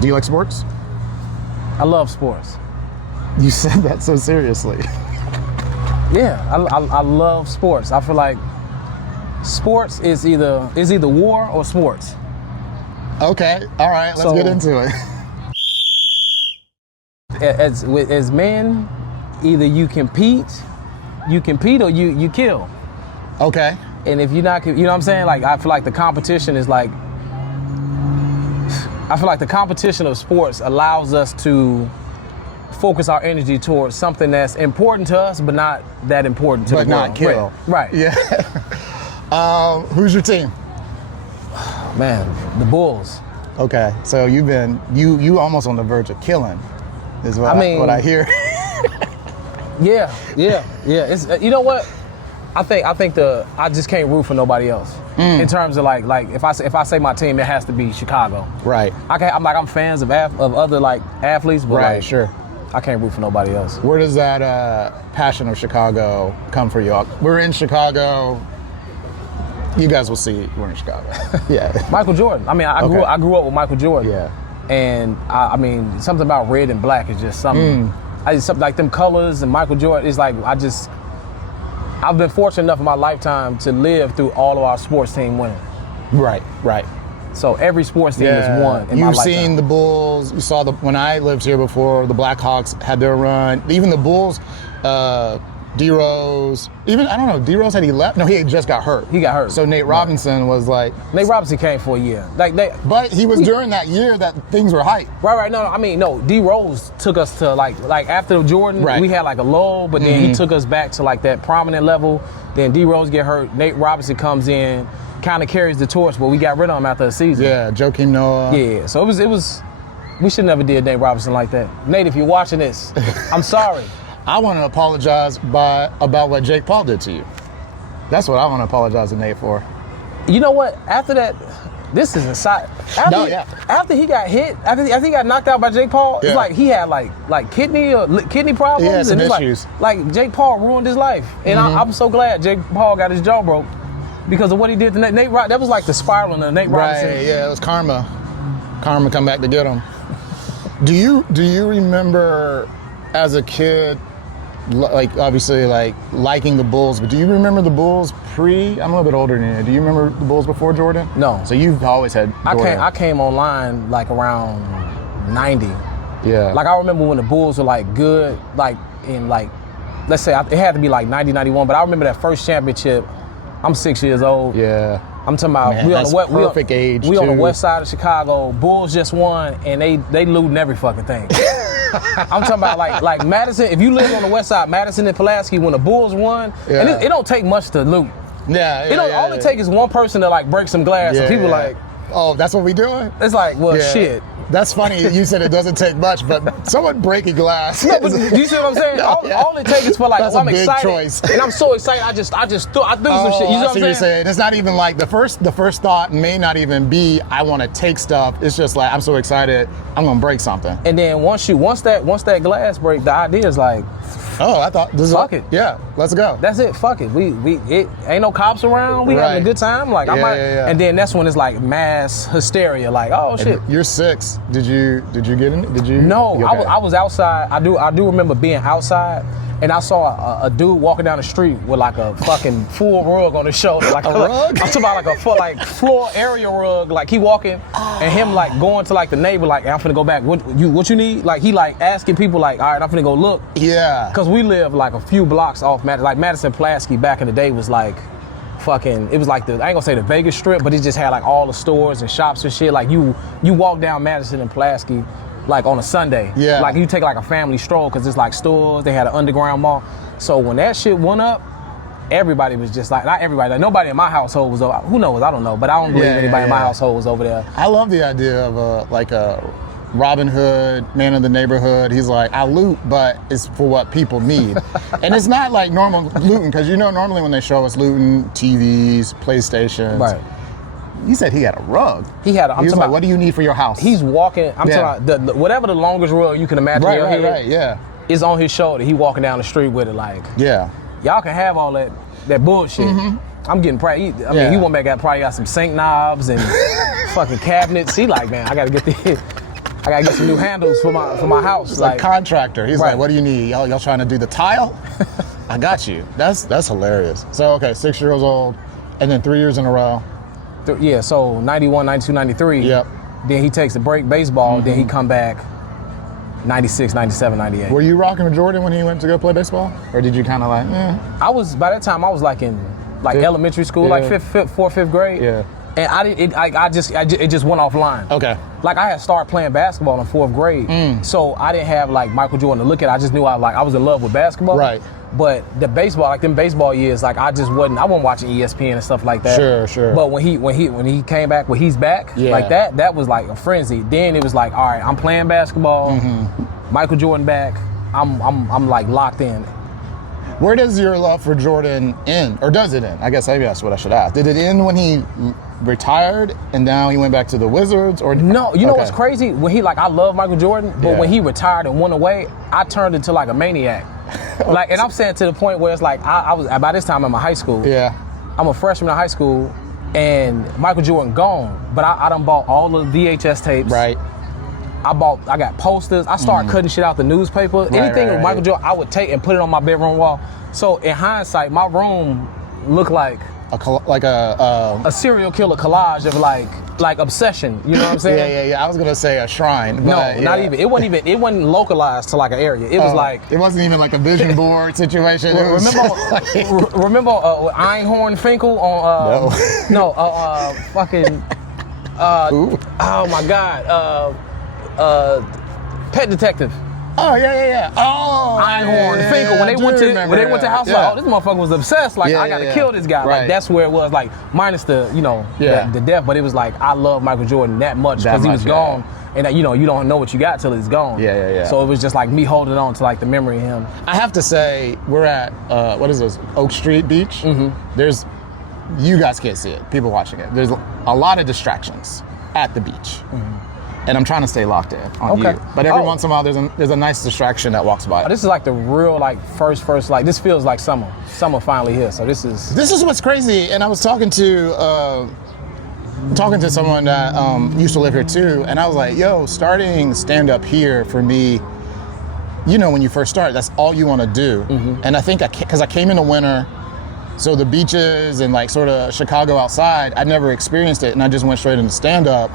Do you like sports? I love sports. You said that so seriously. Yeah, I love sports. I feel like sports is either war or sports. Okay, all right, let's get into it. As men, either you compete or you kill. Okay. And if you're not, you know what I'm saying? Like, I feel like the competition is like, I feel like the competition of sports allows us to focus our energy towards something that's important to us, but not that important to the world. But not kill. Right. Yeah. Who's your team? Man, the Bulls. Okay, so you've been, you almost on the verge of killing, is what I hear. Yeah. It's you know what? I think I just can't root for nobody else. In terms of like if I say my team, it has to be Chicago. Right. I'm fans of other like athletes, but right, like, sure. I can't root for nobody else. Where does that passion of Chicago come for you? We're in Chicago. You guys will see we're in Chicago. Yeah. Michael Jordan. I mean, I grew up with Michael Jordan. Yeah. And I mean, something about red and black is just something. Something like them colors and Michael Jordan is like, I've been fortunate enough in my lifetime to live through all of our sports team winning. Right. So every sports team has won in my lifetime. You've seen the Bulls. You saw when I lived here before, the Blackhawks had their run. Even the Bulls, D-Rose, even, I don't know, D-Rose had he left? No, he had just got hurt. He got hurt. So Nate Robinson was like... Nate Robinson came for a year. But he was during that year that things were hype. Right. No, D-Rose took us to like after Jordan, we had like a lull, but then he took us back to like that prominent level. Then D-Rose get hurt. Nate Robinson comes in, kind of carries the torch, but we got rid of him after a season. Yeah, Joakim Noah. Yeah, so it was, we should never did Nate Robinson like that. Nate, if you're watching this, I'm sorry. I want to apologize about what Jake Paul did to you. That's what I want to apologize to Nate for. You know what? After that, this is inside. After he got hit, after he got knocked out by Jake Paul, it's like he had like kidney problems. Yeah, some and issues. Like Jake Paul ruined his life, and I'm so glad Jake Paul got his jaw broke because of what he did to Nate. That was like the spiral of Nate Robinson. Right. Yeah, it was karma. Karma come back to get him. Do you remember as a kid? Like obviously like liking the Bulls, but do you remember the Bulls I'm a little bit older than you. Do you remember the Bulls before Jordan? No. So you've always had Jordan. I came online like around 90. Yeah. Like I remember when the Bulls were like good, like in like, let's say it had to be like 90, 91, but I remember that first championship. I'm 6 years old. Yeah. I'm talking about Man, we on the west side of Chicago. Bulls just won and they looting every fucking thing. I'm talking about like Madison. If you live on the west side, Madison and Pulaski, when the Bulls won, and it don't take much to loot. All it takes is one person to like break some glass, and people like, oh, that's what we doing? It's like, well, shit. That's funny. You said it doesn't take much, but someone breaking glass. No, but do you see what I'm saying? All it takes is for like, I'm excited, choice. And I'm so excited. I threw some shit. You know what I'm saying? It's not even like the first thought may not even be I want to take stuff. It's just like I'm so excited. I'm gonna break something. And then once that glass break, the idea is like, oh, I thought this fuck it. Yeah, let's go. That's it. Fuck it. It ain't no cops around. We having a good time. Like and then that's when it's like mass hysteria. Like, oh shit. And you're 6. Did you get in? Did you? No, okay. I was outside. I do remember being outside, and I saw a dude walking down the street with like a fucking full rug on his shoulder, like a rug. I'm talking about like a floor area rug. Like he walking, and him like going to like the neighbor, like I'm finna go back. What you need? Like he like asking people, like, all right, I'm finna go look. Yeah. Cause we live like a few blocks off Madison Pulaski back in the day was like. Fucking, it was like I ain't gonna say the Vegas Strip, but it just had like all the stores and shops and shit. Like you walk down Madison and Pulaski, like on a Sunday. Yeah. Like you take like a family stroll because it's like stores. They had an underground mall. So when that shit went up, everybody was just like, not everybody. Like nobody in my household was over. Who knows? I don't know, but I don't believe anybody in my household was over there. I love the idea of a Robin Hood, man of the neighborhood. He's like, I loot, but it's for what people need. And it's not like normal looting, because normally when they show us looting, TVs, PlayStations. Right. He said he had a rug. He was like, what do you need for your house? He's walking, I'm talking about, whatever the longest rug you can imagine right, is on his shoulder. He walking down the street with it like, y'all can have all that bullshit. I'm getting proud. He probably got some sink knobs and fucking cabinets. He like, man, I gotta get this. I gotta get some new handles for my house. He's like contractor. He's right. like, what do you need? Y'all trying to do the tile? I got you. That's hilarious. So okay, 6 years old, and then 3 years in a row. Yeah, so 91, 92, 93. Yep. Then he takes a break baseball. Then he come back 96, 97, 98. Were you rocking with Jordan when he went to go play baseball, or did you kind of like? I was by that time. I was like in elementary school, like fifth grade. Yeah. And it just went offline. Okay. Like I had started playing basketball in 4th grade, so I didn't have like Michael Jordan to look at. I just knew I was in love with basketball. Right. But the baseball, like them baseball years, like I wasn't watching ESPN and stuff like that. Sure. But when he came back, when he's back, like that was like a frenzy. Then it was like, all right, I'm playing basketball. Michael Jordan back. I'm like locked in. Where does your love for Jordan end, or does it end? I guess maybe that's what I should ask. Did it end when he retired and now he went back to the Wizards, or no? You know what's crazy? When I love Michael Jordan, but when he retired and went away, I turned into like a maniac. Like, and I'm saying to the point where it's like I was by this time in my high school. Yeah. I'm a freshman in high school, and Michael Jordan gone, but I done bought all the VHS tapes. Right. I got posters. I started cutting shit out the newspaper. Anything with Michael Jordan, I would take and put it on my bedroom wall. So in hindsight, my room looked like a serial killer collage of like obsession. You know what I'm saying? Yeah. I was gonna say a shrine. But not even. It wasn't localized to like an area. It was like it wasn't even like a vision board situation. Remember Einhorn Finkel on fucking oh my God. Pet Detective. Oh yeah. Oh, Einhorn Finkel. When they went to house, like, oh, this motherfucker was obsessed. Like, I gotta kill this guy. Right. Like, that's where it was. Like, minus the the death, but it was like I love Michael Jordan that much because he was gone, and you don't know what you got till he's gone. Yeah. So it was just like me holding on to like the memory of him. I have to say, we're at what is this? Oak Street Beach. There's, you guys can't see it. People watching it. There's a lot of distractions at the beach. And I'm trying to stay locked in on you. But every once in a while, there's a nice distraction that walks by. This is like the real first like this feels like summer. Summer finally here. So this is what's crazy. And I was talking to someone that used to live here too, and I was like, yo, starting stand up here for me, when you first start, that's all you want to do. And I think because I came in the winter, so the beaches and like sort of Chicago outside, I never experienced it, and I just went straight into stand up.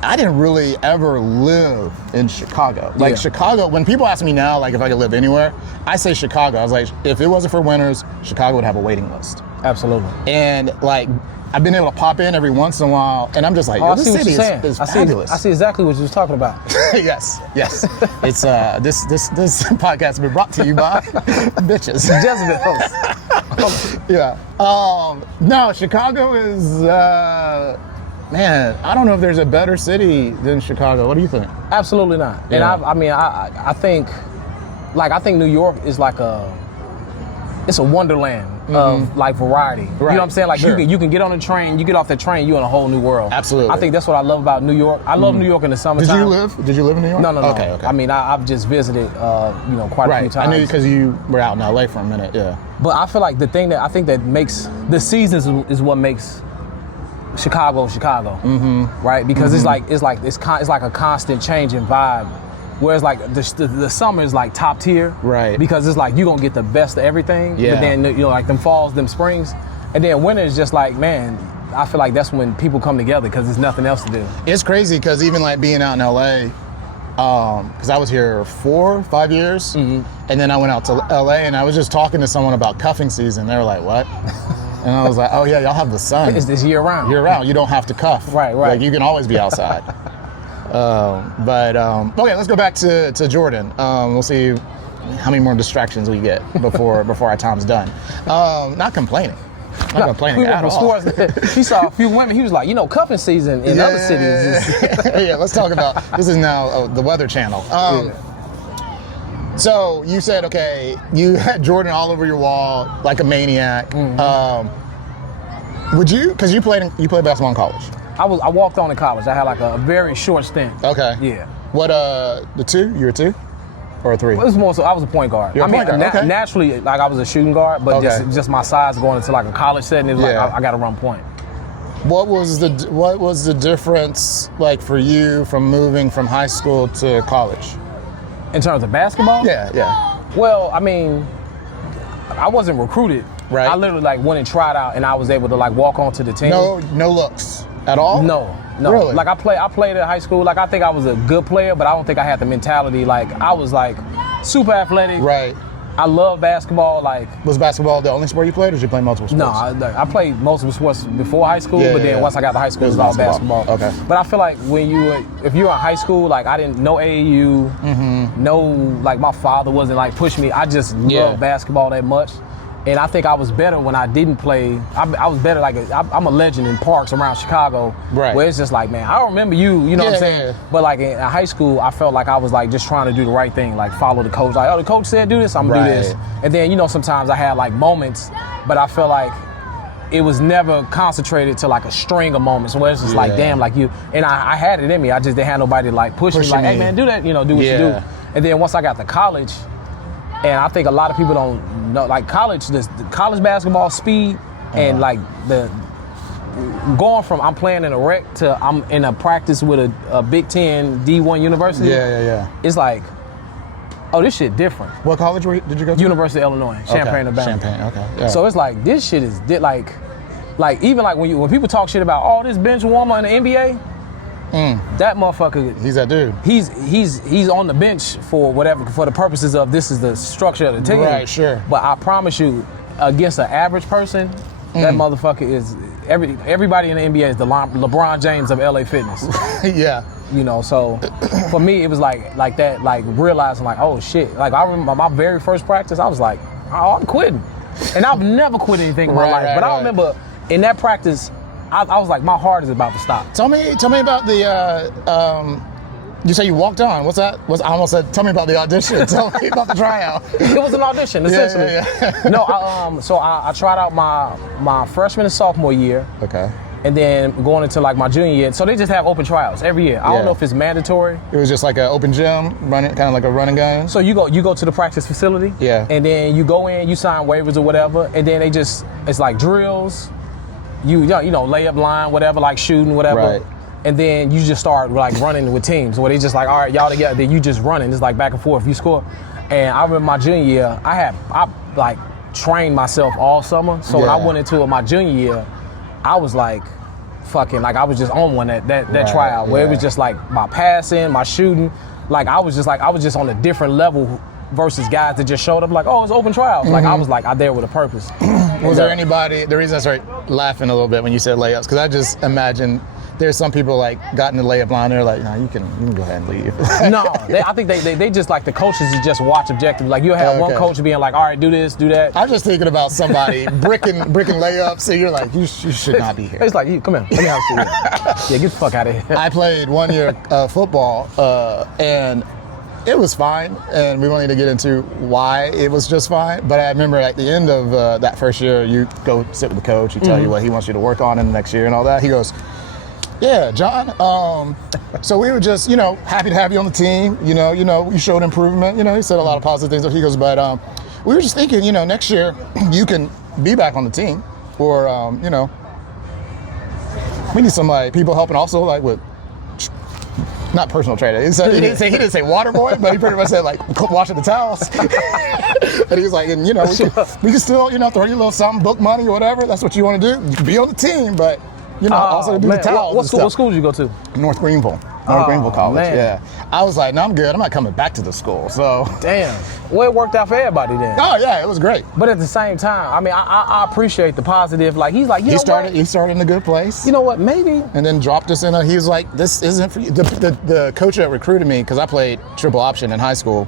I didn't really ever live in Chicago. Like Chicago, when people ask me now, like if I could live anywhere, I say Chicago. I was like, if it wasn't for winters, Chicago would have a waiting list. Absolutely. And like, I've been able to pop in every once in a while, and I'm just like, this city is fabulous. I see exactly what you was talking about. Yes. It's this podcast has been brought to you by bitches. Jezebel. Yeah. No, Chicago is. Man, I don't know if there's a better city than Chicago. What do you think? Absolutely not. Yeah. And I think New York is like it's a wonderland of like variety. Right. You know what I'm saying? Like you can get on a train, you get off the train, you're in a whole new world. Absolutely. I think that's what I love about New York. I love New York in the summertime. Did you live in New York? No. Okay. I mean, I've just visited, quite a few times. I knew because you were out in LA for a minute. Yeah. But I feel like the thing that I think that makes the seasons is what makes Chicago, right? Because it's like a constant changing vibe. Whereas like the summer is like top tier, right? Because it's like you gonna get the best of everything. Yeah. But then like them falls, them springs, and then winter is just like, man, I feel like that's when people come together because there's nothing else to do. It's crazy because even like being out in LA, because I was here 4 or 5 years, and then I went out to LA and I was just talking to someone about cuffing season. They were like, what? And I was like, oh yeah, y'all have the sun. It's year round. Year round. You don't have to cuff. Right. Like you can always be outside. Okay, let's go back to Jordan. We'll see how many more distractions we get before our time's done. Not complaining. Not complaining at all. He saw a few women. He was like, cuffing season in other cities. Yeah, let's talk about, this is now the Weather Channel. So you said, okay, you had Jordan all over your wall like a maniac. Would you, because you played basketball in college? I walked on in college. I had like a very short stint. Okay. Yeah. What, the 2? You were 2? Or a 3? It was more so I was a point guard. You're a point guard. Okay. Naturally, like I was a shooting guard, but just my size going into like a college setting, it was like I got to run point. What was the difference like for you from moving from high school to college? In terms of basketball? Yeah. Well, I mean, I wasn't recruited. Right. I literally like went and tried out, and I was able to like walk onto the team. No looks at all? No. Really? Like I played at high school. Like I think I was a good player, but I don't think I had the mentality. Like I was like super athletic. Right. I love basketball. Like, was basketball the only sport you played, or did you play multiple sports? No, I played multiple sports before high school, but then once I got to high school, it was all basketball. Okay. But I feel like if you were in high school, like I didn't know AAU, like my father wasn't like pushing me. I just loved basketball that much. And I think I was better when I didn't play. I was better, like, I'm a legend in parks around Chicago. Right. Where it's just like, man, I don't remember you know what I'm saying? Yeah. But like in high school, I felt like I was like just trying to do the right thing, like follow the coach. Like, oh, the coach said do this, I'm gonna do this. And then, sometimes I had like moments, but I felt like it was never concentrated to like a string of moments where it's just like, damn, like you. And I had it in me. I just didn't have nobody like pushing me, like, hey man, do that, do what you do. And then once I got to college, and I think a lot of people don't know, like college basketball speed and like the going from I'm playing in a rec to I'm in a practice with a Big Ten D1 university. Yeah. It's like, oh, this shit different. What college did you go to? University of Illinois, Champaign-Urbana. Champaign, okay. Yeah. So it's like this shit is like even like when people talk shit about this bench warmer in the NBA. That motherfucker. He's that dude. He's on the bench for the purposes of this is the structure of the team. Right, sure. But I promise you, against an average person, that motherfucker is everybody in the NBA is the LeBron James of LA Fitness. Yeah. So for me it was like that, like realizing like, oh shit. Like I remember my very first practice, I was like, oh, I'm quitting. And I've never quit anything in my life. But I remember in that practice, I was like, my heart is about to stop. Tell me about the. You say you walked on. What's that? I almost said, tell me about the audition. Tell me about the tryout. It was an audition, essentially. Yeah. No, I tried out my freshman and sophomore year. Okay. And then going into like my junior year. So they just have open tryouts every year. I don't know if it's mandatory. It was just like an open gym, running, kind of like a run and gun. So you go to the practice facility. Yeah. And then you go in, you sign waivers or whatever, and then it's like drills. You lay up line, whatever, like shooting, whatever. Right. And then you just start like running with teams where they just like, all right, y'all together. Then you just running. It's like back and forth. You score. And I remember my junior year, I like trained myself all summer. So when I went into my junior year, I was like, fucking, like I was just on one that tryout where it was just like my passing, my shooting. Like I was just on a different level versus guys that just showed up like, oh, it's open trials. Like I was like out there with a purpose. Was there anybody, the reason I started laughing a little bit when you said layups, because I just imagine there's some people like got in the layup line, they're like, no, you can go ahead and leave. No, I think they just like the coaches just watch objectively. Like you'll have one coach being like, all right, do this, do that. I'm just thinking about somebody bricking layups, so you're like, you should not be here. It's like, come here, let me have a seat. Yeah, get the fuck out of here. I played 1 year football, and it was fine, and we won't need to get into why it was just fine, but I remember at the end of that first year, you go sit with the coach, he tell you what he wants you to work on in the next year and all that. He goes, yeah, John, so we were just, happy to have you on the team, you showed improvement, he said a lot of positive things. He goes, but we were just thinking, next year you can be back on the team, or, we need some people helping also with, not personal training. He didn't say water boy, but he pretty much said washing the towels. And he was like, and we can still, throw you a little something, book money or whatever. That's what you want to do. You can be on the team, but also do the towels. What school did you go to? North Greenville College. Man. Yeah. I was like, no, I'm good. I'm not coming back to the school. So damn. Well, it worked out for everybody then. Oh yeah, it was great. But at the same time, I mean, I appreciate the positive. Like he's like, he started in a good place. You know what? Maybe. And then dropped us in. He was like, this isn't for you. The coach that recruited me, because I played triple option in high school.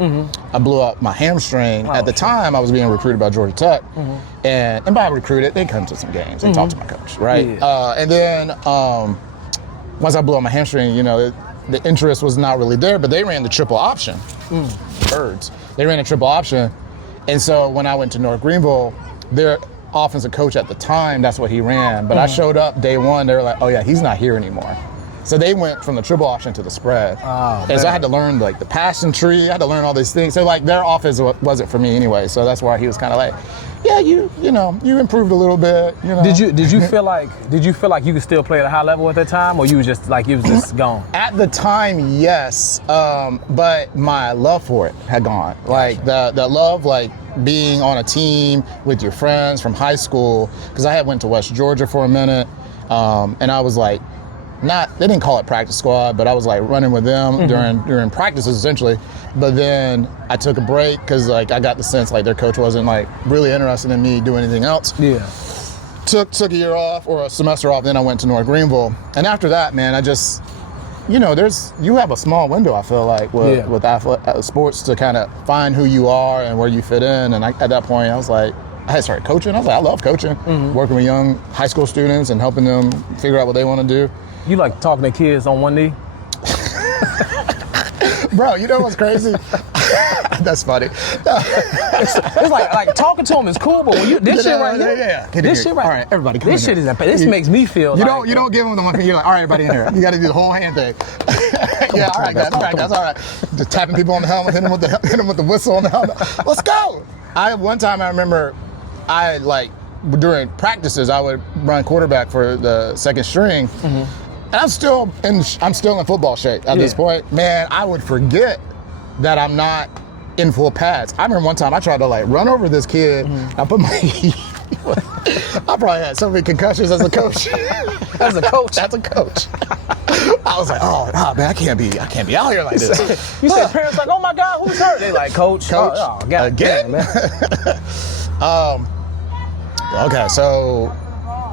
I blew up my hamstring. At the time, I was being recruited by Georgia Tech, and by recruited, they come to some games. They talk to my coach, right? Yeah. And then once I blew up my hamstring, the interest was not really there, but they ran the triple option. Birds. They ran a triple option. And so when I went to North Greenville, their offensive coach at the time, that's what he ran. But I showed up day one, they were like, oh yeah, he's not here anymore. So they went from the triple option to the spread. Oh, and so I had to learn like the passion tree. I had to learn all these things. So like their offense wasn't for me anyway. So that's why he was kind of like, yeah, you improved a little bit. You know. Did you feel like you could still play at a high level at that time, or you was just like gone? At the time, yes, but my love for it had gone. Like the love, like being on a team with your friends from high school, because I had went to West Georgia for a minute, and I was like, they didn't call it practice squad, but I was like running with them during practices essentially. But then I took a break because like I got the sense like their coach wasn't like really interested in me doing anything else. Yeah. Took a year off or a semester off. Then I went to North Greenville, and after that, man, I just, you have a small window. I feel like with sports to kind of find who you are and where you fit in. And at that point, I was like, I had started coaching. I was like, I love coaching, working with young high school students and helping them figure out what they want to do. You like talking to kids on one knee? Bro, you know what's crazy? That's funny. It's like talking to them is cool, but when you this shit right here, this shit right. All right, everybody, come this in shit here. this makes me feel. You don't give them the one thing. You're like, all right, everybody in here. You got to do the whole hand thing. Yeah, all right, guys, all right. Just tapping people on the helmet, hit them with the whistle on the helmet. Let's go. One time I remember, during practices, I would run quarterback for the second string. And I'm still in football shape at this point. Man, I would forget that I'm not in full pads. I remember one time I tried to like run over this kid. I put my I probably had so many concussions as a coach. As a coach? As a coach. I was like, oh man, I can't be out here like this. You said parents like, oh my God, who's hurt? They like, coach. Oh, God again, man. Okay, so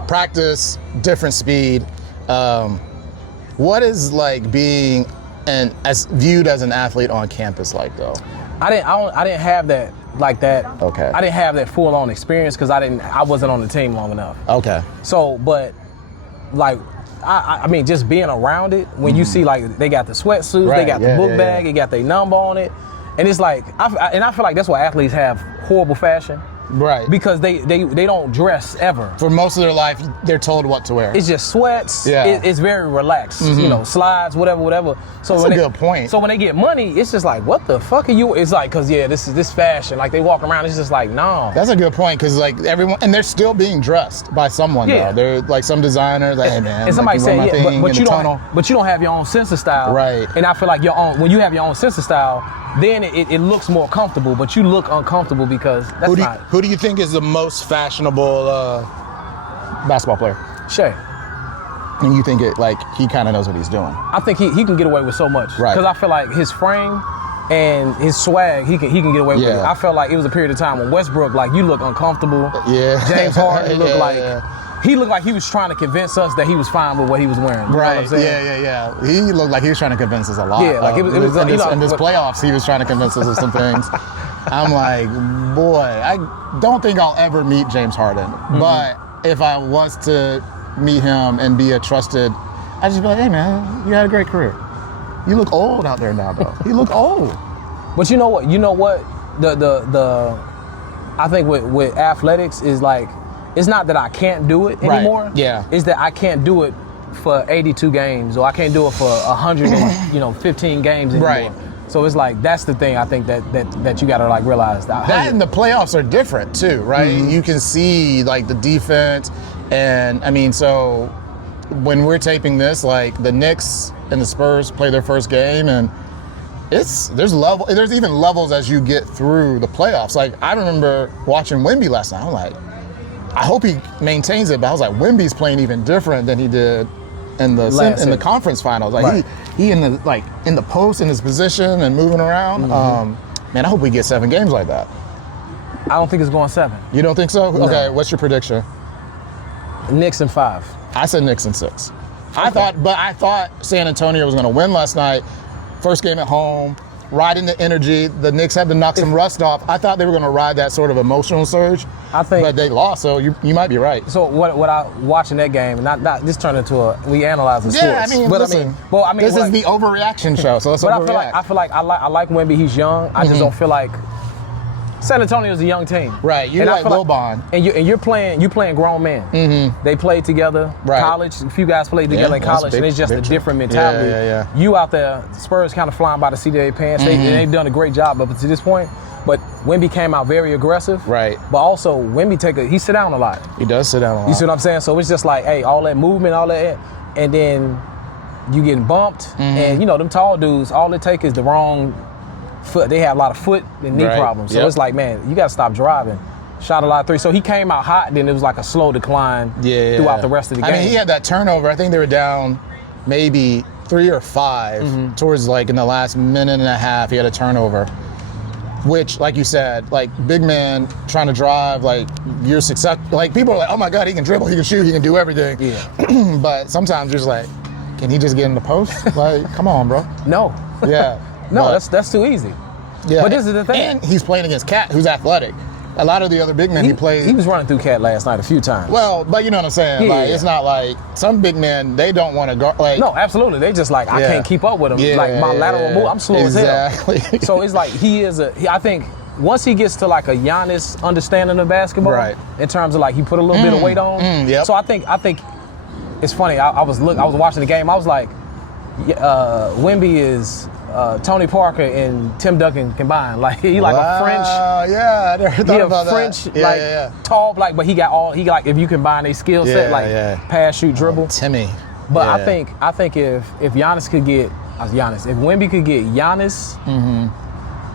practice, different speed. What is like being viewed as an athlete on campus like though? I didn't have that like that. Okay. I didn't have that full on experience because I wasn't on the team long enough. Okay. So, but like I mean, just being around it when you see like they got the sweatsuits, they got the book bag, they got their number on it, and it's like I feel like that's why athletes have horrible fashion. Right. Because they don't dress ever. For most of their life, they're told what to wear. It's just sweats. Yeah. It's very relaxed. Slides, whatever. So that's a good point. So when they get money, it's just like, what the fuck are you? It's like, cause this is this fashion. Like they walk around, it's just like, no. That's a good point, cause like everyone, and they're still being dressed by someone. Yeah. Though. They're like some designer, like, hey man. And somebody say, but you don't have your own sense of style. Right. And I feel like when you have your own sense of style, then it looks more comfortable, but you look uncomfortable because that's Who do you think is the most fashionable basketball player? Shea. And you think he kind of knows what he's doing? I think he can get away with so much. Right. Because I feel like his frame and his swag, he can get away with it. I felt like it was a period of time when Westbrook, like, you look uncomfortable. Yeah. James Harden looked he looked like he was trying to convince us that he was fine with what he was wearing. You know what I'm saying? Yeah. He looked like he was trying to convince us a lot. Yeah, like it was in this playoffs, he was trying to convince us of some things. I'm like, boy, I don't think I'll ever meet James Harden. But if I was to meet him and be a trusted, I'd just be like, hey man, you had a great career. You look old out there now though. You look old. But you know what? The I think with athletics is like, it's not that I can't do it anymore. Right. Yeah. It's that I can't do it for 82 games, or I can't do it for 115 games anymore. Right. So it's like, that's the thing I think that you gotta like realize. That and the playoffs are different too, right? You can see like the defense, and I mean, so when we're taping this, like the Knicks and the Spurs play their first game, and there's even levels as you get through the playoffs. Like I remember watching Wemby last night. I'm like, I hope he maintains it, but I was like, Wemby's playing even different than he did in the conference finals. Like he in the post in his position and moving around. Man, I hope we get 7 games like that. I don't think it's going 7. You don't think so? No. Okay, what's your prediction? Knicks in 5. I said Knicks in 6. Okay. I thought San Antonio was going to win last night. First game at home, riding the energy. The Knicks had to knock some rust off. I thought they were going to ride that sort of emotional surge. But they lost, so you might be right. So what I watching that game, not this turned into we analyzing sports. Yeah, I mean, this is the overreaction show, so let's overreact. I feel like I like Wemby. He's young. I just don't feel like San Antonio's a young team. Right, you like Lil Bond. And you're playing grown men. Mm-hmm. They played together. Right. College, a few guys played together in college, and it's just a different mentality. Yeah. You out there, Spurs kind of flying by the seat of their pants. They've done a great job up to this point. But Wemby came out very aggressive. Right. But also, Wemby he sit down a lot. He does sit down a lot. You see what I'm saying? So it's just like, hey, all that movement, all that, and then you getting bumped, and them tall dudes, all it take is the wrong foot. They have a lot of foot and knee problems. So it's like, man, you got to stop driving. Shot a lot of threes. So he came out hot, then it was like a slow decline throughout the rest of the game. I mean, he had that turnover. I think they were down maybe 3 or 5 towards like in the last minute and a half. He had a turnover, which, like you said, like big man trying to drive, like you're success. Like people are like, oh my God, he can dribble, he can shoot, he can do everything. Yeah. But sometimes you're just like, can he just get in the post? Like, come on, bro. No. Yeah. No, that's too easy. Yeah. But this is the thing. And he's playing against Cat, who's athletic. A lot of the other big men he played. He was running through Cat last night a few times. Well, but you know what I'm saying? Yeah, like, it's not like some big men, they don't want to go. Like, no, absolutely. They just like, I can't keep up with him. Yeah, like my lateral move, I'm slow as hell. So it's like I think once he gets to like a Giannis understanding of basketball, right, in terms of like he put a little bit of weight on. Yep. So I think it's funny. I was watching the game. I was like, Wemby is Tony Parker and Tim Duncan combined. Like he like a French. Yeah, I never thought about French, that. tall, but he got if you combine a skill set, pass, shoot, dribble. Timmy. But I think if Giannis could get if Wemby could get Giannis,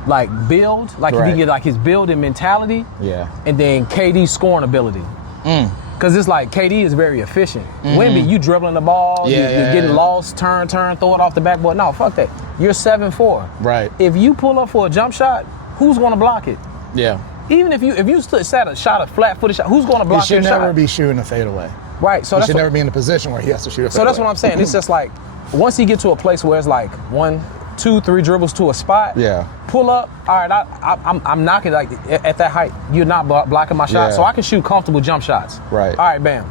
like build, like if he get like his building mentality, and then KD's scoring ability. Because it's like KD is very efficient. Wemby, you dribbling the ball, you're getting lost, turn, throw it off the backboard. No, fuck that. You're 7'4". Right. If you pull up for a jump shot, who's going to block it? Yeah. Even if you shot a flat-footed shot, who's going to block your shot? He should never be shooting a fadeaway. Right. So he should never be in a position where he has to shoot a fadeaway. So that's what I'm saying. It's just like once he gets to a place where it's like 1, 2, 3 dribbles to a spot. Yeah. Pull up. All right. I'm knocking like at that height. You're not blocking my shot, so I can shoot comfortable jump shots. Right. All right. Bam.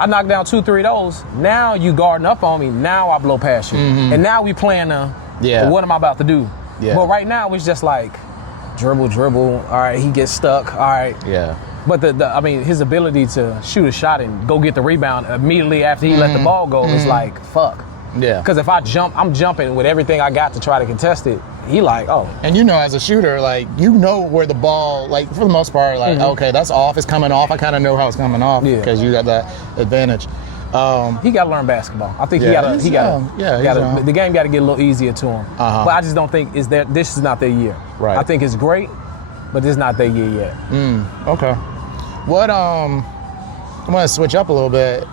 I knock down 2, 3 of those. Now you guarding up on me. Now I blow past you, and now we playing what am I about to do? Yeah. But right now it's just like dribble. All right. He gets stuck. All right. Yeah. But his ability to shoot a shot and go get the rebound immediately after he let the ball go is like fuck. Yeah. Because if I'm jumping with everything I got to try to contest it. He like, oh. And as a shooter, like, where the ball, like, for the most part, like, okay, that's off, it's coming off. I kind of know how it's coming off because you got that advantage. He got to learn basketball. I think the game got to get a little easier to him. But I just don't think this is not their year. Right. I think it's great, but this is not their year yet. Okay. What, I'm going to switch up a little bit.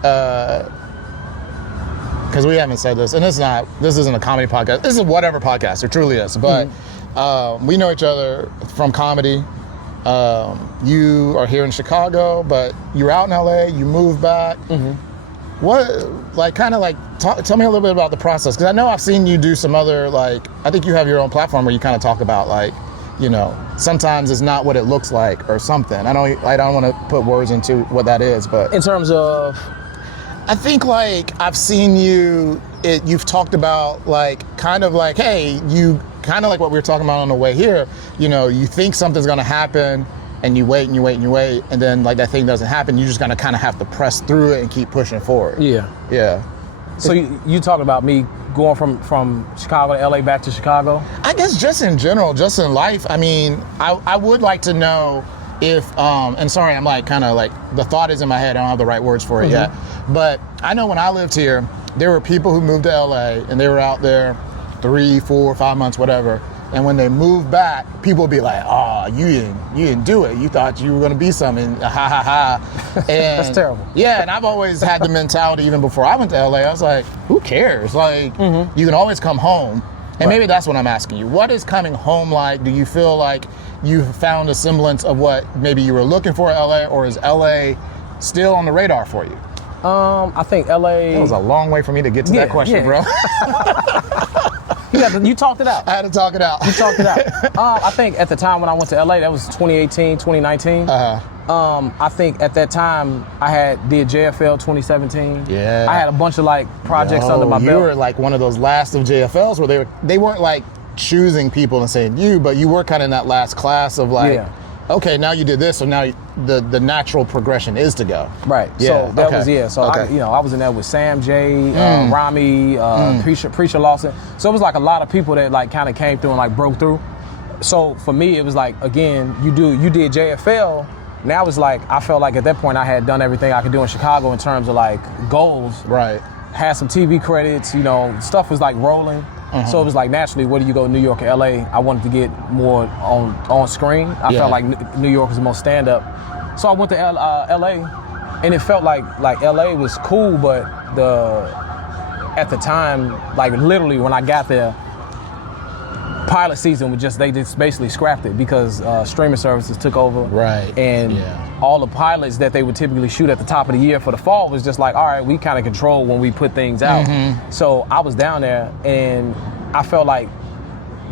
Because we haven't said this, and this isn't a comedy podcast. This is whatever podcast, it truly is. But we know each other from comedy. You are here in Chicago, but you're out in LA. You moved back. What, tell me a little bit about the process, because I know I've seen you do some other, I think you have your own platform where you kind of talk about sometimes it's not what it looks like or something. I don't want to put words into what that is, but in terms of. I think I've seen you've talked about hey, you kind of like what we were talking about on the way here, you think something's going to happen and you wait and you wait and you wait, and then that thing doesn't happen. You're just going to kind of have to press through it and keep pushing forward. Yeah. So you talking about me going from Chicago to LA back to Chicago? I guess just in general, just in life. I mean, I would like to know if, and sorry, I'm the thought is in my head. I don't have the right words for it yet. But I know when I lived here, there were people who moved to LA and they were out there 3, 4, 5 months, whatever. And when they moved back, people would be like, "Oh, you didn't do it. You thought you were going to be something. Ha ha ha." And that's terrible. Yeah, and I've always had the mentality, even before I went to LA, I was like, "Who cares? You can always come home." And maybe that's what I'm asking you. What is coming home like? Do you feel like you found a semblance of what maybe you were looking for in LA, or is LA still on the radar for you? I think LA. That was a long way for me to get to that question, bro. You talked it out. I had to talk it out. You talked it out. I think at the time when I went to LA, that was 2018, 2019. I think at that time I did JFL 2017. Yeah. I had a bunch of projects under my belt. You were one of those last of JFLs where they weren't choosing people and saying you, but you were kind of in that last class of okay, now you did this, so now the natural progression is to go. Right. Yeah. So that was So Okay. I was in there with Sam J, Rami, Preacher Lawson. So it was like a lot of people that like kind of came through and like broke through. So for me, it was like, again, you did JFL. Now it's like I felt like at that point I had done everything I could do in Chicago in terms of like goals. Right. Had some TV credits, stuff was like rolling. So it was like naturally, where do you go, New York or LA? I wanted to get more on screen. I felt like New York was the most stand up. So I went to LA, and it felt like LA was cool, but at the time, like literally when I got there, pilot season they just basically scrapped it because streaming services took over. Right. And all the pilots that they would typically shoot at the top of the year for the fall was just like, all right, we kind of control when we put things out. So I was down there and I felt like,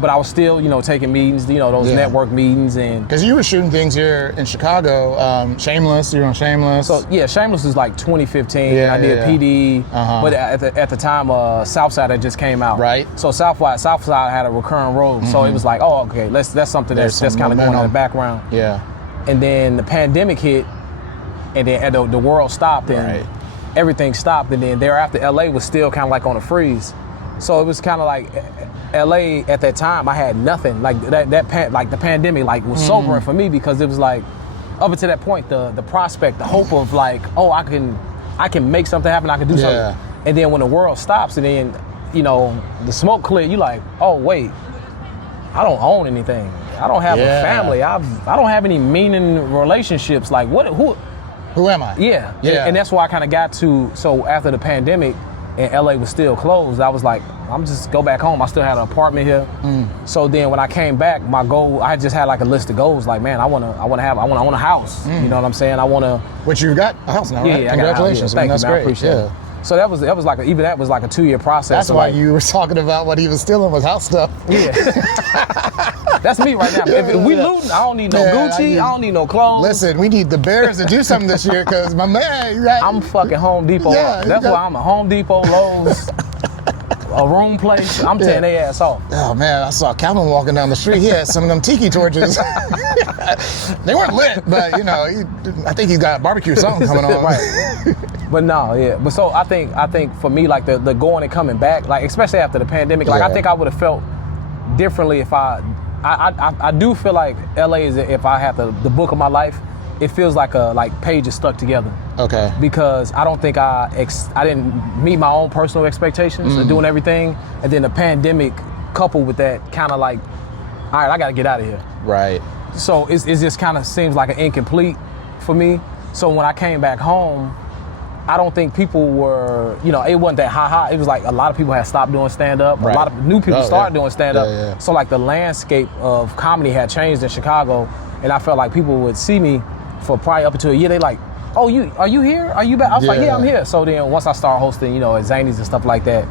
but I was still, taking meetings, those network meetings. And because you were shooting things here in Chicago, Shameless, you were on Shameless. So yeah, Shameless was like 2015. I did PD, but at the time, Southside had just came out. Right. So Southside had a recurring role. So it was like, oh, okay, that's something that's kind of going in the background. Yeah. And then the pandemic hit, and then the world stopped, and everything stopped. And then thereafter, LA was still kind of like on a freeze. So it was kind of like LA at that time. I had nothing like the pandemic like was sobering for me, because it was like up until that point the prospect, the hope of like, oh, I can make something happen. I can do something. And then when the world stops, and then the smoke clear, you like, oh wait, I don't own anything. I don't have a family. I don't have any meaning relationships. Like who am I? Yeah. And that's why I kind of got to. So after the pandemic, and LA was still closed, I was like, I'm just go back home. I still had an apartment here. So then when I came back, my goal, I just had like a list of goals. Like, man, I want to own a house. You know what I'm saying? I want to. Which you got a house now, right? Yeah, Congratulations. Thank you, that's man. great. I appreciate it. So that was like a 2-year process. That's why you were talking about what he was stealing was house stuff. Yeah. That's me right now. If we looting, I don't need no Gucci. I don't need no clothes. Listen, we need the Bears to do something this year, because my man, I'm fucking Home Depot. That's why I'm a Home Depot, Lowe's, a room place. I'm tearing their ass off. Oh man, I saw Calvin walking down the street. He had some of them tiki torches. They weren't lit, but I think he's got a barbecue or something coming on. Right. But no, but so I think for me, like the going and coming back, like especially after the pandemic, like I think I would have felt differently if I do feel like LA is, if I have the book of my life, it feels like pages stuck together. Okay. Because I don't think I didn't meet my own personal expectations of doing everything, and then the pandemic coupled with that kind of like, all right, I got to get out of here. Right. So it just kind of seems like an incomplete for me. So when I came back home, I don't think people were, it wasn't that high. It was like a lot of people had stopped doing stand-up. Right. A lot of new people started doing stand-up. Yeah. So like the landscape of comedy had changed in Chicago, and I felt like people would see me for probably up until a year. They like, oh, are you here? Are you back? I was like, yeah, I'm here. So then once I started hosting, at Zany's and stuff like that,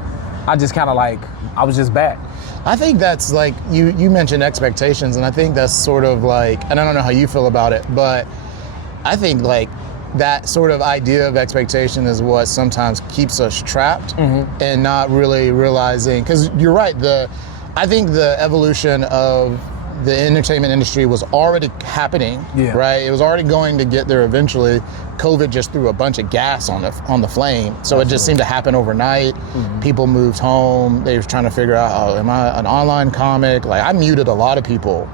I just kind of like, I was just back. I think that's like, you mentioned expectations, and I think that's sort of like, and I don't know how you feel about it, but I think like, that sort of idea of expectation is what sometimes keeps us trapped and not really realizing, because you're right, I think the evolution of the entertainment industry was already happening, right? It was already going to get there eventually. COVID just threw a bunch of gas on the flame. So It just seemed to happen overnight. People moved home. They were trying to figure out, oh, am I an online comic? Like I muted a lot of people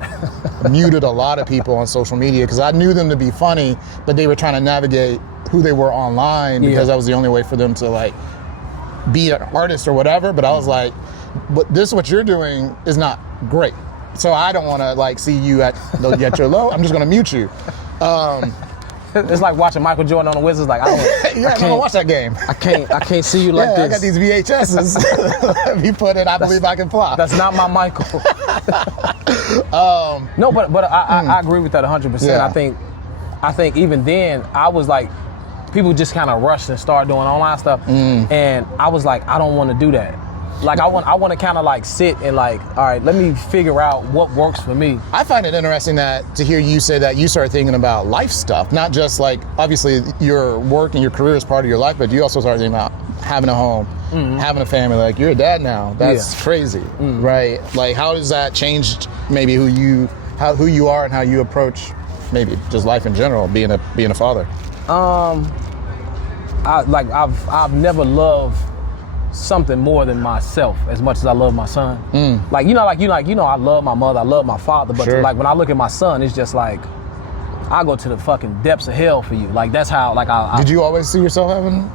on social media because I knew them to be funny, but they were trying to navigate who they were online because that was the only way for them to like be an artist or whatever. But I was like, but what you're doing is not great. So I don't want to like see you at your low. I'm just going to mute you. It's like watching Michael Jordan on the Wizards. Like I can't watch that game. I can't see you like this. I got these VHSs. You put in I Believe I Can Fly. That's not my Michael. No, but I agree with that 100%. Yeah. I think even then I was like, people just kind of rushed and started doing online stuff, and I was like, I don't want to do that. Like I want to kind of like sit and like, all right, let me figure out what works for me. I find it interesting to hear you say that you started thinking about life stuff, not just like, obviously your work and your career is part of your life, but you also started thinking about having a home, having a family. Like you're a dad now. That's crazy, right? Like how has that changed maybe who you are and how you approach maybe just life in general, being a father? I've never loved something more than myself as much as I love my son. Like I love my mother, I love my father, but Sure. like when I look at my son, it's just like I go to the fucking depths of hell for you. Like that's how Did you always see yourself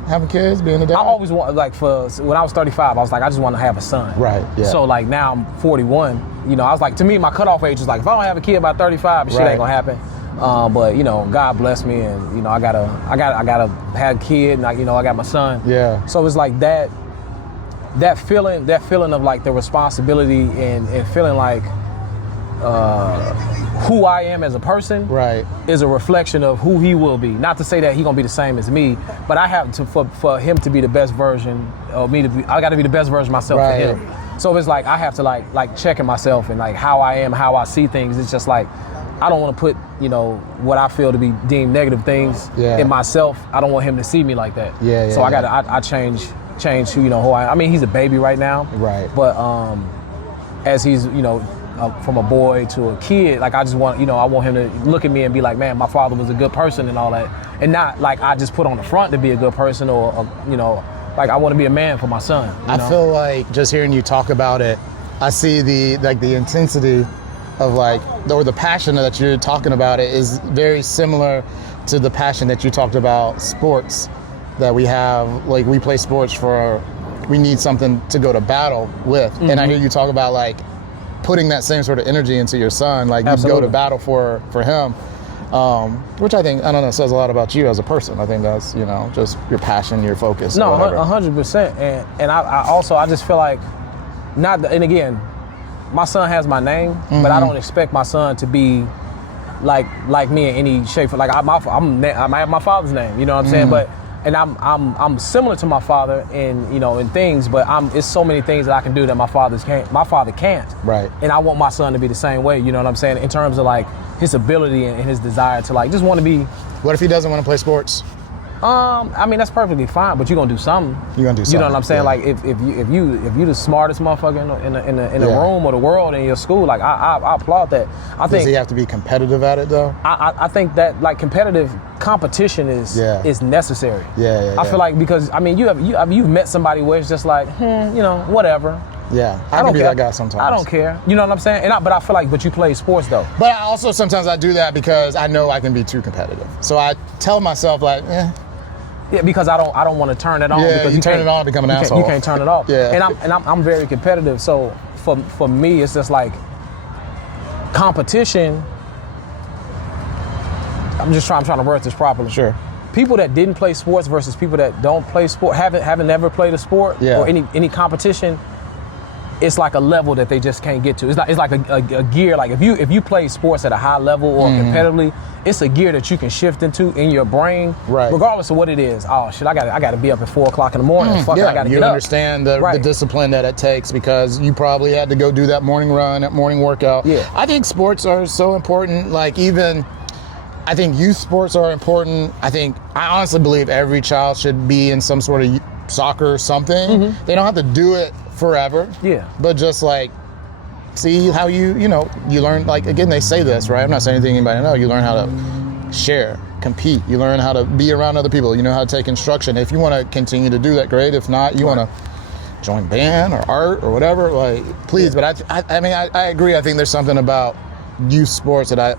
having kids, being a dad? I always want, like, when I was 35, I was like, I just want to have a son. Right, yeah. So like now I'm 41, you know, I was like, to me, my cutoff age was like, if I don't have a kid by 35, shit ain't gonna happen. But you know, God bless me, and you know, I gotta have a kid, and I got my son. Yeah. So it's like that feeling of like the responsibility and feeling like who I am as a person, right, is a reflection of who he will be. Not to say that he's gonna be the same as me, but I have to, for him to be the best version of me, I gotta be the best version of myself for him. So it's like I have to like checking myself and like how I am, how I see things. It's just like I don't want to put, you know, what I feel to be deemed negative things in myself. I don't want him to see me like that. So I change who, you know, who I mean, he's a baby right now. Right. But as he's, you know, from a boy to a kid, like I just want, you know, I want him to look at me and be like, man, my father was a good person and all that, and not like I just put on the front to be a good person or you know, like I want to be a man for my son. You know? I feel like just hearing you talk about it, I see the intensity of or the passion that you're talking about it is very similar to the passion that you talked about sports that we have. Like we play sports we need something to go to battle with, and I hear you talk about like putting that same sort of energy into your son, like you go to battle for him, which I think, I don't know, says a lot about you as a person. I think that's, you know, just your passion, your focus. No, 100%. And I also, I just feel like, and again, my son has my name, but I don't expect my son to be like me in any shape. Like I have my father's name, you know what I'm saying? But and I'm similar to my father in, you know, in things, but it's so many things that I can do that my father can't. Right. And I want my son to be the same way, you know what I'm saying? In terms of like his ability and his desire to like just want to be. What if he doesn't want to play sports? I mean, that's perfectly fine, but you're gonna do something. You're gonna do something. You know what I'm saying? Like if you the smartest motherfucker in the room or the world in your school, like I applaud that. Does he have to be competitive at it though? I think that like competition is necessary. I feel like, because I mean you've met somebody where it's just like you know, whatever. Yeah, I can be that guy sometimes. I don't care. You know what I'm saying? But I feel like, but you play sports though. But I also sometimes I do that because I know I can be too competitive. So I tell myself like, Yeah, because I don't want to turn it on. Yeah, because you turn it on and become an asshole. You can't turn it off. Yeah. And I'm very competitive. So for me, it's just like competition. I'm trying to word this properly. Sure. People that didn't play sports versus people that don't play sport, haven't never played a sport or any competition. It's like a level that they just can't get to. It's like a gear. Like if you play sports at a high level or competitively, it's a gear that you can shift into in your brain, regardless of what it is. Oh shit, I got to be up at 4 o'clock in the morning. Fuck, I got to get up. You understand the discipline that it takes because you probably had to go do that morning run, that morning workout. Yeah, I think sports are so important. Like I think youth sports are important. I honestly believe every child should be in some sort of soccer or something. They don't have to do it forever. Yeah. But just like see how you learn, like again they say this, right? I'm not saying anything anybody know. You learn how to share, compete. You learn how to be around other people. You know how to take instruction. If you want to continue to do that, great. If not, you want to join band or art or whatever, like please. But I mean I agree. I think there's something about youth sports that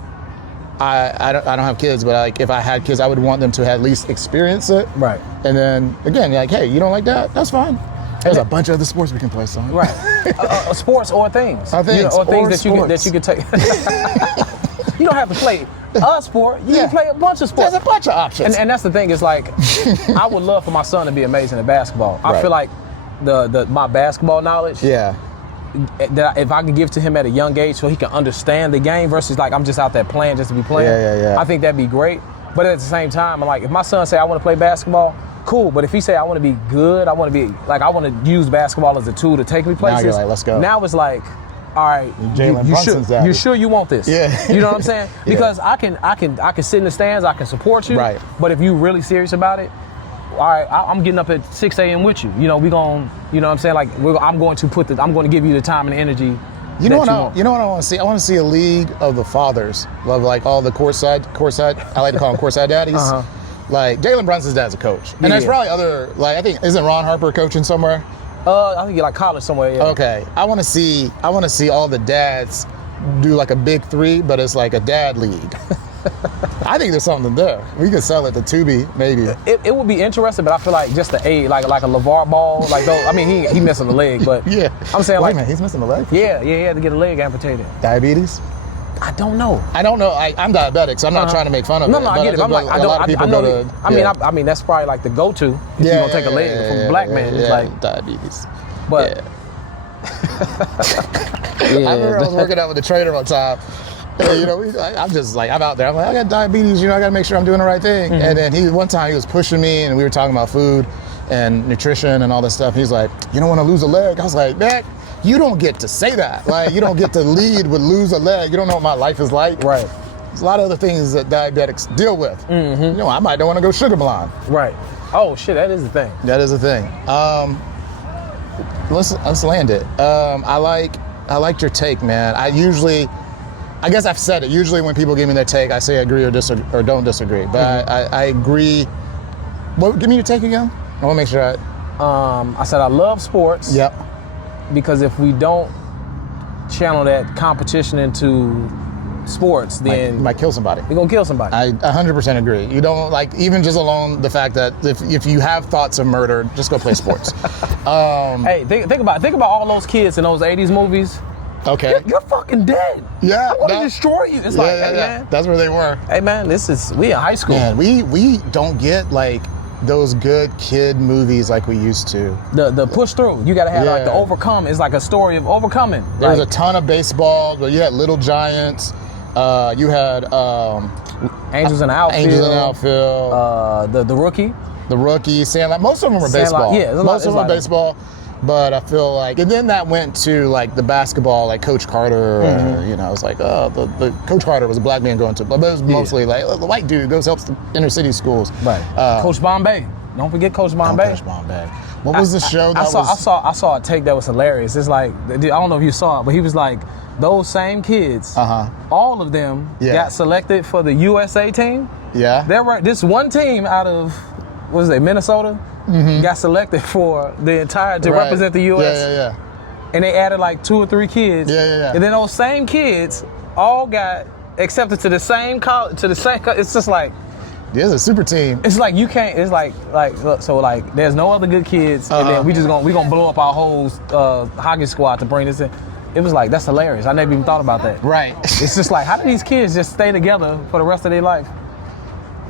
I don't have kids, but like if I had kids, I would want them to at least experience it. Right. And then again, you're like, hey, you don't like that? That's fine. There's a bunch of other sports we can play, son. Right. Sports or things. Or things that you can take. You don't have to play a sport. You can play a bunch of sports. There's a bunch of options. And that's the thing. Is like, I would love for my son to be amazing at basketball. I feel like my basketball knowledge. Yeah. That if I could give to him at a young age so he can understand the game versus like I'm just out there playing just to be playing. Yeah. I think that'd be great. But at the same time, I'm like, if my son say I want to play basketball, cool. But if he say I want to be good, I want to use basketball as a tool to take me places. Now you're like, let's go. Now it's like, all right, you sure you want this? Yeah. You know what I'm saying? Because I can sit in the stands, I can support you. Right. But if you really serious about it, all right, I'm getting up at 6 a.m. with you. You know, we gon', you know what I'm saying? Like I'm going to give you the time and energy You know what I want to see? I want to see a league of the fathers, of like all the courtside. I like to call them courtside daddies. Like Jalen Brunson's dad's a coach, and there's probably other, like I think, isn't Ron Harper coaching somewhere? I think you're like college somewhere. Yeah. Okay, I want to see all the dads do like a big three, but it's like a dad league. I think there's something there. We could sell it to Tubi, maybe. It would be interesting, but I feel like just the aid, like a LeVar Ball, like those. I mean, he missing the leg, but yeah, I'm saying wait like, a minute, he's missing the leg. Yeah, he had to get a leg amputated. Diabetes? I don't know. I'm diabetic, so I'm not trying to make fun of it. No, I get it. I'm like, a lot of people go to. I mean, that's probably like the go-to. If you're gonna take a leg from a black man, it's like diabetes. But I remember I was working out with the trainer one time. You know, I'm just like, I'm out there. I'm like, I got diabetes. You know, I got to make sure I'm doing the right thing. And then one time he was pushing me, and we were talking about food and nutrition and all this stuff. He's like, you don't want to lose a leg? I was like, man, you don't get to say that. Like, you don't get to lead with lose a leg. You don't know what my life is like. Right. There's a lot of other things that diabetics deal with. You know, I might don't want to go sugar blind. Right. Oh shit, that is the thing. That is the thing. Let's land it. I liked your take, man. I guess I've said it. Usually when people give me their take, I say agree or disagree or don't disagree. But I agree. Give me your take again. I want to make sure I said I love sports. Yep. Because if we don't channel that competition into sports, then might kill somebody. We're gonna kill somebody. I 100% agree. You don't, like, even just alone the fact that if you have thoughts of murder, just go play sports. Hey, think about all those kids in those 80s movies. Okay. You're fucking dead. Yeah. I want to destroy you. It's yeah. That's where they were. Hey man, we in high school. Man, we don't get like those good kid movies like we used to. The push through. You gotta have like the overcome. It's like a story of overcoming. There was a ton of baseball, but you had Little Giants. You had Angels in the Outfield. Angels in the Outfield. The Rookie. The Rookie. Sandlot. Most of them were baseball. Yeah, most of them were baseball. But I feel like, and then that went to like the basketball, like Coach Carter. You know, it's like, the Coach Carter was a black man going to, but it was mostly like the white dude goes helps the inner city schools. Right. Coach Bombay. Don't forget Coach Bombay. Coach Bombay. What was the show that I saw a take that was hilarious. It's like, I don't know if you saw it, but he was like, those same kids, all of them got selected for the USA team. Yeah. They're right. This one team out of, what is it, Minnesota? Got selected for the entire to represent the U.S. Yeah. And they added like 2 or 3 kids. Yeah. And then those same kids all got accepted to the same college. It's just like, there's a super team. It's like you can't. It's like look, so like there's no other good kids, and then we gonna blow up our whole hockey squad to bring this in. It was like, that's hilarious. I never even thought about that. Right. It's just like, how do these kids just stay together for the rest of their life?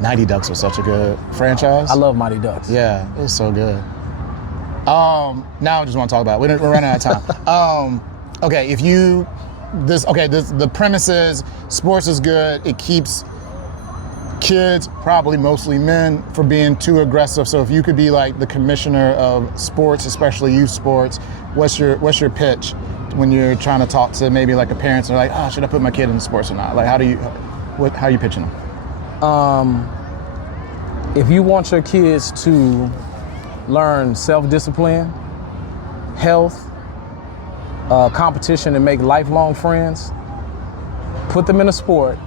Mighty Ducks was such a good franchise. I love Mighty Ducks. Yeah, it was so good. Now I just want to talk about it. We're running out of time. Okay, the premise is sports is good. It keeps kids, probably mostly men, from being too aggressive. So if you could be like the commissioner of sports, especially youth sports, what's your pitch when you're trying to talk to maybe like a parents and they're like, oh, should I put my kid in sports or not? Like, how are you pitching them? If you want your kids to learn self-discipline, health, competition, and make lifelong friends, put them in a sport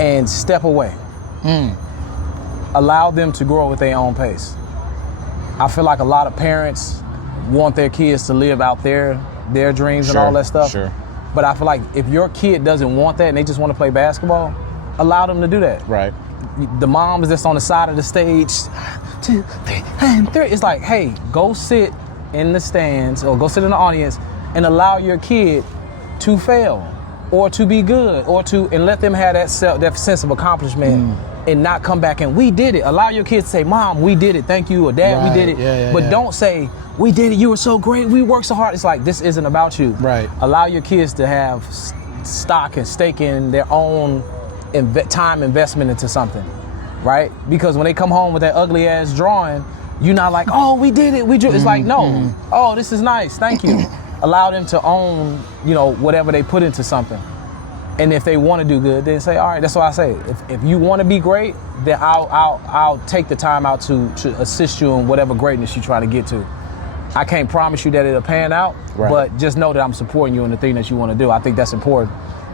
and step away. Allow them to grow at their own pace. I feel like a lot of parents want their kids to live out their dreams and all that stuff. Sure. But I feel like if your kid doesn't want that and they just want to play basketball, allow them to do that. Right. The moms that's on the side of the stage, 2, 3, and 3. It's like, hey, go sit in the stands or go sit in the audience and allow your kid to fail or to be good and let them have that sense of accomplishment and not come back and we did it. Allow your kids to say, Mom, we did it, thank you, or Dad, we did it. But don't say, we did it, you were so great, we worked so hard. It's like, this isn't about you. Right. Allow your kids to have stock and stake in their own time investment into something, right? Because when they come home with that ugly ass drawing, you're not like, oh, we did it, we drew. It's like, no, oh, this is nice, thank you. Allow them to own, whatever they put into something. And if they want to do good, then say, all right, that's what I say. If you want to be great, then I'll take the time out to assist you in whatever greatness you're trying to get to. I can't promise you that it'll pan out, Right. but just know that I'm supporting you in the thing that you want to do. I think that's important.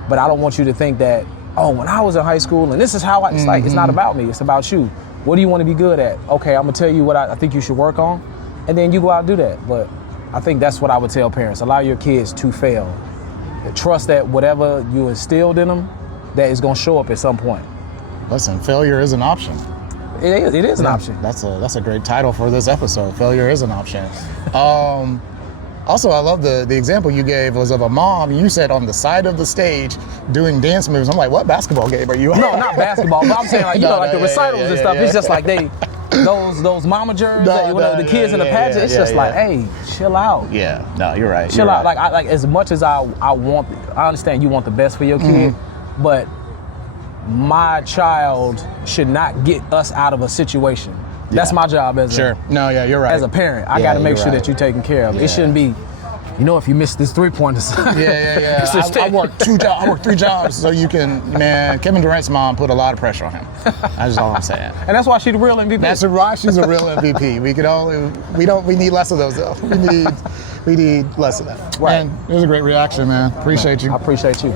But I don't want you to think that, oh, when I was in high school and this is how it's like, it's not about me, it's about you. What do you want to be good at? Okay, I'm gonna tell you what I think you should work on, and then you go out and do that. But I think that's what I would tell parents. Allow your kids to fail. Trust that whatever you instilled in them, that is gonna show up at some point. Listen, failure is an option. It is an option. That's a great title for this episode. Failure is an option. Also, I love the example you gave was of a mom. You said on the side of the stage doing dance moves. I'm like, what basketball game are you on? No, not basketball, but I'm saying like, like the recitals and stuff. It's just like those mama germs, the kids in the pageant. It's just like, hey, chill out. Yeah, no, you're right. Chill out. Right. Like as much as I understand you want the best for your kid, but my child should not get us out of a situation. That's my job as you're right. As a parent, I got to make sure that you're taken care of. It shouldn't be, if you miss this 3-pointers. I work 2 jobs. I work 3 jobs so you can. Man, Kevin Durant's mom put a lot of pressure on him. That's all I'm saying. And that's why she's the real MVP. That's why she's a real MVP. We need less of those though. We need less of that. Right. Man, it was a great reaction, man. Appreciate you. I appreciate you.